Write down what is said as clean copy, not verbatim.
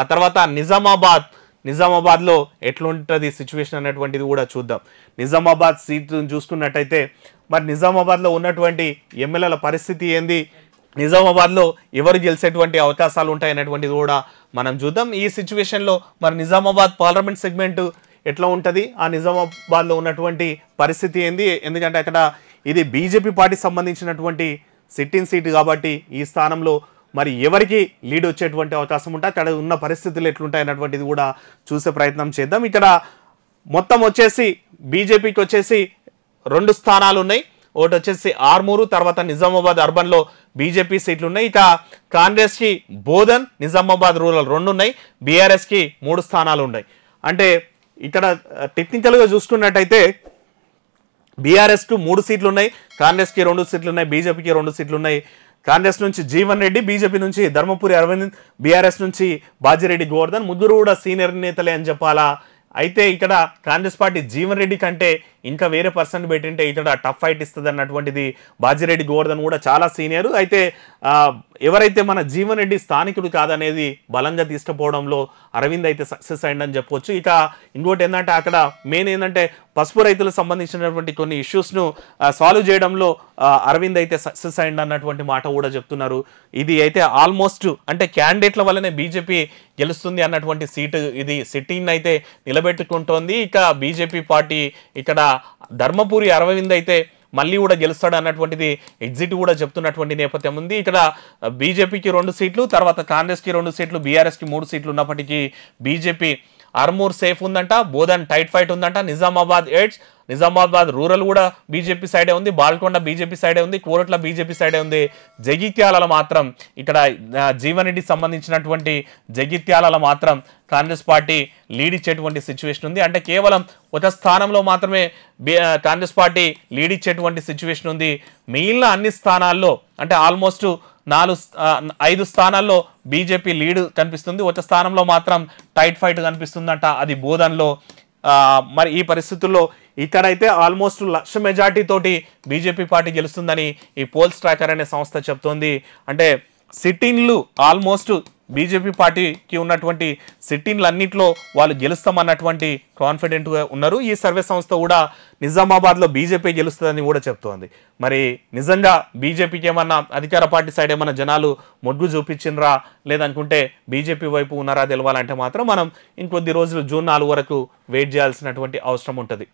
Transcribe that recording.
ఆ తర్వాత నిజామాబాద్లో ఎట్లుంటుంది సిచ్యువేషన్ అనేటువంటిది కూడా చూద్దాం. నిజామాబాద్ సీట్ చూసుకున్నట్టయితే మరి నిజామాబాద్లో ఉన్నటువంటి ఎమ్మెల్యేల పరిస్థితి ఏంది, నిజామాబాద్లో ఎవరు గెలిచేటువంటి అవకాశాలు ఉంటాయనేటువంటిది కూడా మనం చూద్దాం. ఈ సిచ్యువేషన్లో మరి నిజామాబాద్ పార్లమెంట్ సెగ్మెంట్ ఎట్లా ఉంటుంది, ఆ నిజామాబాద్లో ఉన్నటువంటి పరిస్థితి ఏంది, ఎందుకంటే అక్కడ ఇది బీజేపీ పార్టీకి సంబంధించినటువంటి సిట్టింగ్ సీట్ కాబట్టి ఈ స్థానంలో మరి ఎవరికి లీడ్ వచ్చేటువంటి అవకాశం ఉంటే అక్కడ ఉన్న పరిస్థితులు ఎట్లుంటాయి అన్నటువంటిది కూడా చూసే ప్రయత్నం చేద్దాం. ఇక్కడ మొత్తం వచ్చేసి బీజేపీకి వచ్చేసి 2 స్థానాలు ఉన్నాయి. ఒకటి వచ్చేసి ఆర్మూరు, తర్వాత నిజామాబాద్ అర్బన్లో బీజేపీ సీట్లు ఉన్నాయి. ఇక కాంగ్రెస్కి బోధన్, నిజామాబాద్ రూరల్ 2 ఉన్నాయి. బీఆర్ఎస్కి 3 స్థానాలు ఉన్నాయి. అంటే ఇక్కడ టెక్నికల్గా చూసుకున్నట్టయితే బీఆర్ఎస్కు 3 సీట్లు ఉన్నాయి, కాంగ్రెస్కి 2 సీట్లు ఉన్నాయి, బీజేపీకి 2 సీట్లు ఉన్నాయి. కాంగ్రెస్ నుంచి జీవన్ రెడ్డి, బీజేపీ నుంచి ధర్మపురి అరవింద్, బీఆర్ఎస్ నుంచి బాజిరెడ్డి గోవర్ధన్, ముగ్గురు కూడా సీనియర్ నేతలే అని చెప్పాలా. అయితే ఇక్కడ కాంగ్రెస్ పార్టీ జీవన్ రెడ్డి కంటే ఇంకా వేరే పర్సన్ పెట్టింటే ఇక్కడ టఫ్ ఫైట్ ఇస్తుంది అన్నటువంటిది. బాజిరెడ్డి గోవర్ధన్ కూడా చాలా సీనియర్. అయితే ఎవరైతే మన జీవన్ రెడ్డి స్థానికుడు కాదనేది బలంగా తీసుకుపోవడంలో అరవింద్ అయితే సక్సెస్ అయిందని చెప్పొచ్చు. ఇక ఇంకోటి ఏంటంటే అక్కడ మెయిన్ ఏంటంటే పసుపు రైతులకు సంబంధించినటువంటి కొన్ని ఇష్యూస్ను సాల్వ్ చేయడంలో అరవింద్ అయితే సక్సెస్ అయింది అన్నటువంటి మాట కూడా చెప్తున్నారు. ఇది అయితే ఆల్మోస్ట్ అంటే క్యాండిడేట్ల వల్లనే బీజేపీ గెలుస్తుంది అన్నటువంటి సీటు ఇది సిట్టింగ్ అయితే నిలబెట్టుకుంటోంది. ఇక బీజేపీ పార్టీ ఇక్కడ ధర్మపురి అరవింద్ అయితే మళ్ళీ కూడా గెలుస్తాడు అన్నటువంటిది ఎగ్జిట్ కూడా చెప్తున్నటువంటి నేపథ్యం ఉంది. ఇక్కడ బీజేపీకి 2 సీట్లు, తర్వాత కాంగ్రెస్కి 2 సీట్లు, బీఆర్ఎస్కి 3 సీట్లు ఉన్నప్పటికీ బీజేపీ ఆర్మూర్ సేఫ్ ఉందంట, బోధన్ టైట్ ఫైట్ ఉందంట, నిజామాబాద్ ఎడ్జ్, నిజామాబాద్ రూరల్ కూడా బీజేపీ సైడే ఉంది, బాల్కొండ బీజేపీ సైడే ఉంది, కోరట్ల బీజేపీ సైడే ఉంది. జగిత్యాలలో మాత్రం ఇక్కడ జీవన్ రెడ్డికి సంబంధించినటువంటి జగిత్యాలలో మాత్రం కాంగ్రెస్ పార్టీ లీడ్ ఇచ్చేటువంటి సిచ్యువేషన్ ఉంది. అంటే కేవలం ఒక స్థానంలో మాత్రమే కాంగ్రెస్ పార్టీ లీడ్ ఇచ్చేటువంటి సిచ్యువేషన్ ఉంది. మిగిలిన అన్ని స్థానాల్లో అంటే ఆల్మోస్ట్ 5 స్థానాల్లో బీజేపీ లీడ్ కనిపిస్తుంది. ఒక స్థానంలో మాత్రం టైట్ ఫైట్ కనిపిస్తుందంట, అది బోధన్లో. మరి ఈ పరిస్థితుల్లో ఇక్కడైతే ఆల్మోస్ట్ 1,00,000 మెజార్టీ తోటి బీజేపీ పార్టీ గెలుస్తుందని ఈ పోల్స్ ట్రాకర్ అనే సంస్థ చెప్తోంది. అంటే సిట్టింగ్లు ఆల్మోస్ట్ బీజేపీ పార్టీకి ఉన్నటువంటి సిట్టింగ్లు అన్నింటిలో వాళ్ళు గెలుస్తామన్నటువంటి కాన్ఫిడెంట్గా ఉన్నారు. ఈ సర్వే సంస్థ కూడా నిజామాబాద్లో బీజేపీ గెలుస్తుందని కూడా చెప్తోంది. మరి నిజంగా బీజేపీకి ఏమన్నా అధికార పార్టీ సైడ్ ఏమన్నా జనాలు మొగ్గు చూపించినరా లేదనుకుంటే బీజేపీ వైపు ఉన్నారా తెలవాలంటే మాత్రం మనం ఇంకొద్ది రోజులు జూన్ 4 వరకు వెయిట్ చేయాల్సినటువంటి అవసరం ఉంటుంది.